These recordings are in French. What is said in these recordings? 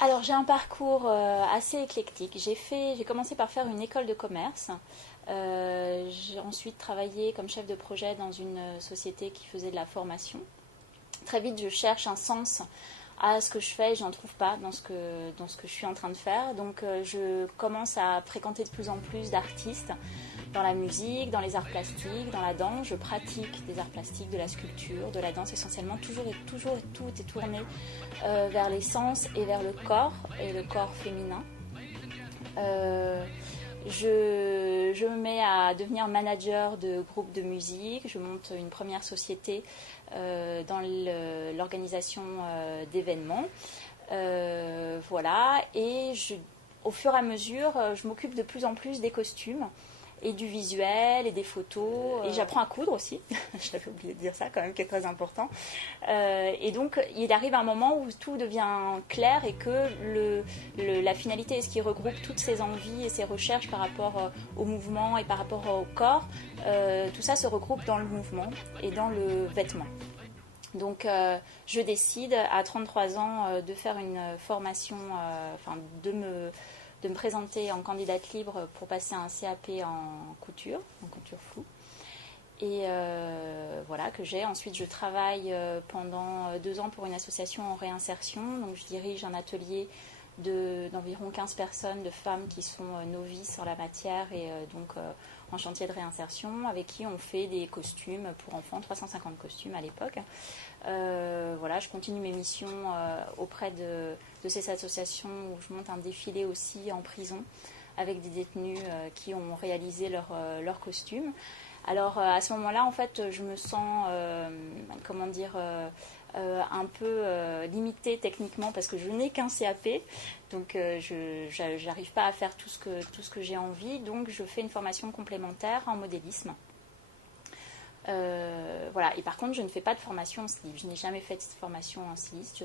Alors j'ai un parcours assez éclectique. J'ai commencé par faire une école de commerce. J'ai ensuite travaillé comme chef de projet dans une société qui faisait de la formation. Très vite, je cherche un sens à ce que je fais et je n'en trouve pas dans ce que je suis en train de faire. Donc je commence à fréquenter de plus en plus d'artistes dans la musique, dans les arts plastiques, dans la danse. Je pratique des arts plastiques, de la sculpture, de la danse essentiellement. Toujours tout est tourné vers les sens et vers le corps féminin. Je me mets à devenir manager de groupe de musique. Je monte une première société dans l'organisation d'événements. Voilà. Et au fur et à mesure, je m'occupe de plus en plus des costumes et du visuel et des photos. Et j'apprends à coudre aussi. J'avais oublié de dire ça quand même, qui est très important. Et donc, il arrive un moment où tout devient clair et que la finalité est ce qui regroupe toutes ces envies et ces recherches par rapport au mouvement et par rapport au corps. Tout ça se regroupe dans le mouvement et dans le vêtement. Donc, je décide à 33 ans de faire une formation, de me présenter en candidate libre pour passer un CAP en couture floue. Et voilà, que j'ai. Ensuite, je travaille pendant 2 ans pour une association en réinsertion. Donc, je dirige un atelier d'environ 15 personnes, de femmes qui sont novices en la matière et en chantier de réinsertion, avec qui on fait des costumes pour enfants, 350 costumes à l'époque. Voilà, je continue mes missions auprès de ces associations où je monte un défilé aussi en prison avec des détenus qui ont réalisé leurs costumes. Alors à ce moment-là, en fait, je me sens, un peu limitée techniquement parce que je n'ai qu'un CAP, donc je n'arrive pas à faire tout ce que j'ai envie, donc je fais une formation complémentaire en modélisme. Voilà. Et par contre, je ne fais pas de formation en styliste. Je n'ai jamais fait de formation en styliste.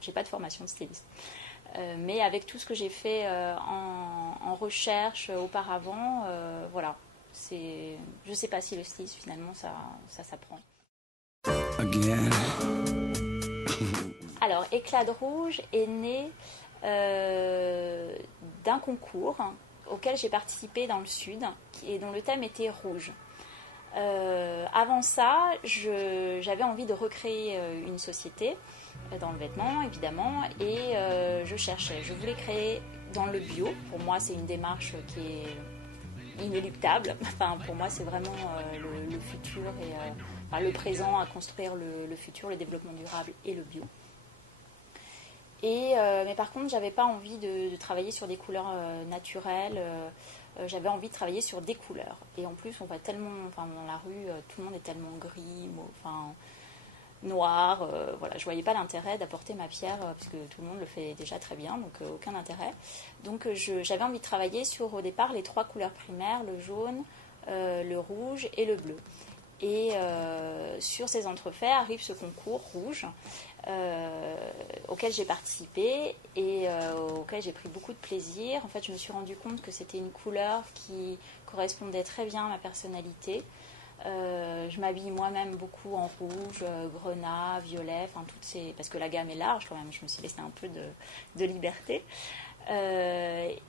J'ai pas de formation de styliste. Mais avec tout ce que j'ai fait en recherche auparavant, voilà. Je ne sais pas si le stylisme, finalement, ça s'apprend. Again. Alors, Éclat de rouge est né d'un concours auquel j'ai participé dans le Sud et dont le thème était rouge. Avant ça, j'avais envie de recréer une société dans le vêtement, évidemment, et je voulais créer dans le bio. Pour moi, c'est une démarche qui est inéluctable. Enfin, pour moi, c'est vraiment le futur et le présent à construire le futur, le développement durable et le bio. Mais par contre, j'avais pas envie de travailler sur des couleurs naturelles. J'avais envie de travailler sur des couleurs. Et en plus, on voit tellement, dans la rue, tout le monde est tellement gris, noir. Voilà, je voyais pas l'intérêt d'apporter ma pierre puisque tout le monde le fait déjà très bien, donc aucun intérêt. Donc j'avais envie de travailler sur au départ les 3 couleurs primaires, le jaune, le rouge et le bleu. Et sur ces entrefaits arrive ce concours rouge auquel j'ai participé et auquel j'ai pris beaucoup de plaisir. En fait, je me suis rendu compte que c'était une couleur qui correspondait très bien à ma personnalité. Je m'habille moi-même beaucoup en rouge, grenat, violet, parce que la gamme est large quand même, je me suis laissé un peu de liberté.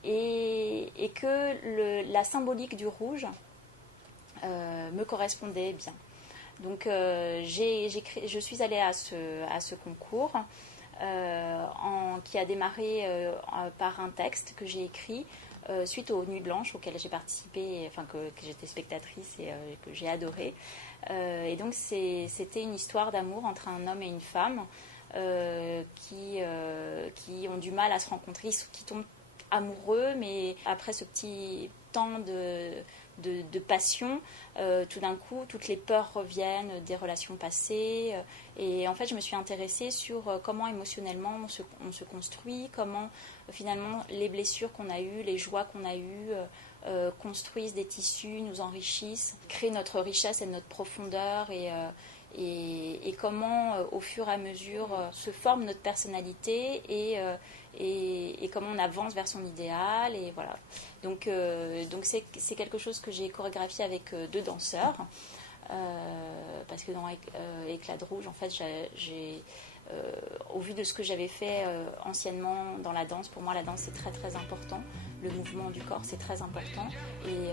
Et que la symbolique du rouge me correspondait bien. Donc je suis allée à ce concours qui a démarré par un texte que j'ai écrit suite aux Nuits Blanches auxquelles j'ai participé, que j'étais spectatrice et que j'ai adoré. Et donc c'était une histoire d'amour entre un homme et une femme qui ont du mal à se rencontrer, qui tombent amoureux, mais après ce petit temps de passion, tout d'un coup, toutes les peurs reviennent des relations passées. Et en fait, je me suis intéressée sur comment émotionnellement on se construit, comment finalement les blessures qu'on a eues, les joies qu'on a eues construisent des tissus, nous enrichissent, créent notre richesse et notre profondeur et et comment au fur et à mesure se forme notre personnalité et comment on avance vers son idéal. Et voilà. Donc c'est quelque chose que j'ai chorégraphié avec 2 danseurs. Parce que dans Éclat de rouge, en fait, au vu de ce que j'avais fait anciennement dans la danse, pour moi la danse c'est très très important, le mouvement du corps c'est très important, et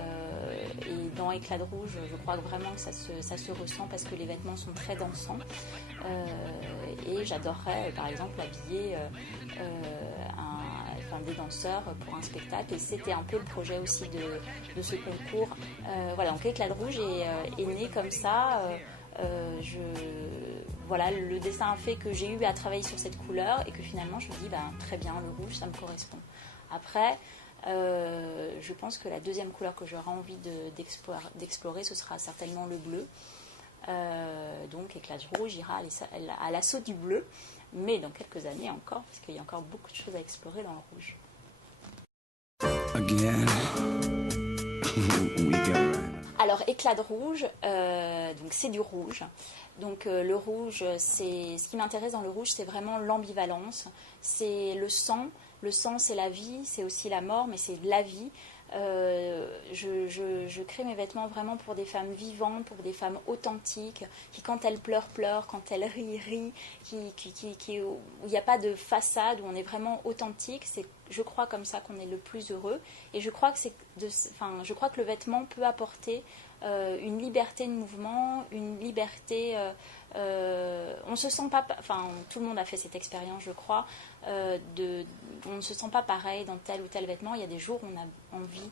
dans Éclat de rouge je crois vraiment que ça se ressent parce que les vêtements sont très dansants, et j'adorerais par exemple habiller des danseurs pour un spectacle, et c'était un peu le projet aussi de ce concours. Voilà, donc Éclat de rouge est né comme ça. Voilà, le dessin a fait que j'ai eu à travailler sur cette couleur et que finalement je me dis très bien, le rouge ça me correspond. Après je pense que la deuxième couleur que j'aurai envie d'explorer ce sera certainement le bleu. Donc Éclat de rouge ira à l'assaut du bleu, mais dans quelques années encore, parce qu'il y a encore beaucoup de choses à explorer dans le rouge. Alors Éclat de rouge, donc c'est du rouge. Donc le rouge, ce qui m'intéresse dans le rouge, c'est vraiment l'ambivalence. C'est le sang. Le sang, c'est la vie, c'est aussi la mort, mais c'est la vie. Je crée mes vêtements vraiment pour des femmes vivantes, pour des femmes authentiques, qui quand elles pleurent, pleurent, quand elles rient, rient, où il n'y a pas de façade, où on est vraiment authentique. C'est, je crois, comme ça qu'on est le plus heureux. Et je crois que je crois que le vêtement peut apporter une liberté de mouvement, une liberté. On se sent pas, tout le monde a fait cette expérience, je crois. On ne se sent pas pareil dans tel ou tel vêtement. Il y a des jours où on a envie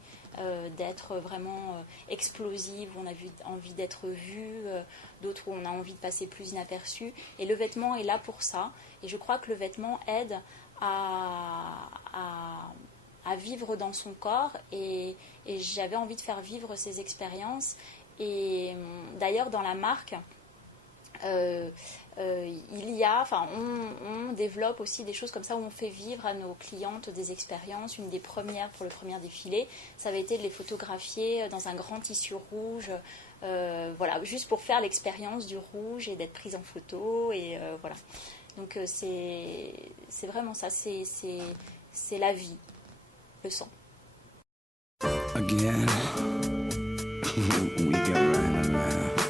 d'être vraiment explosive, où on a envie d'être vu, d'autres où on a envie de passer plus inaperçu. Et le vêtement est là pour ça. Et je crois que le vêtement aide à vivre dans son corps, et j'avais envie de faire vivre ces expériences. Et d'ailleurs dans la marque, on développe aussi des choses comme ça où on fait vivre à nos clientes des expériences. Une des premières pour le premier défilé, ça avait été de les photographier dans un grand tissu rouge, voilà, juste pour faire l'expérience du rouge et d'être prise en photo, et voilà. Donc c'est vraiment ça, c'est la vie, le sang. Again, we go round and round.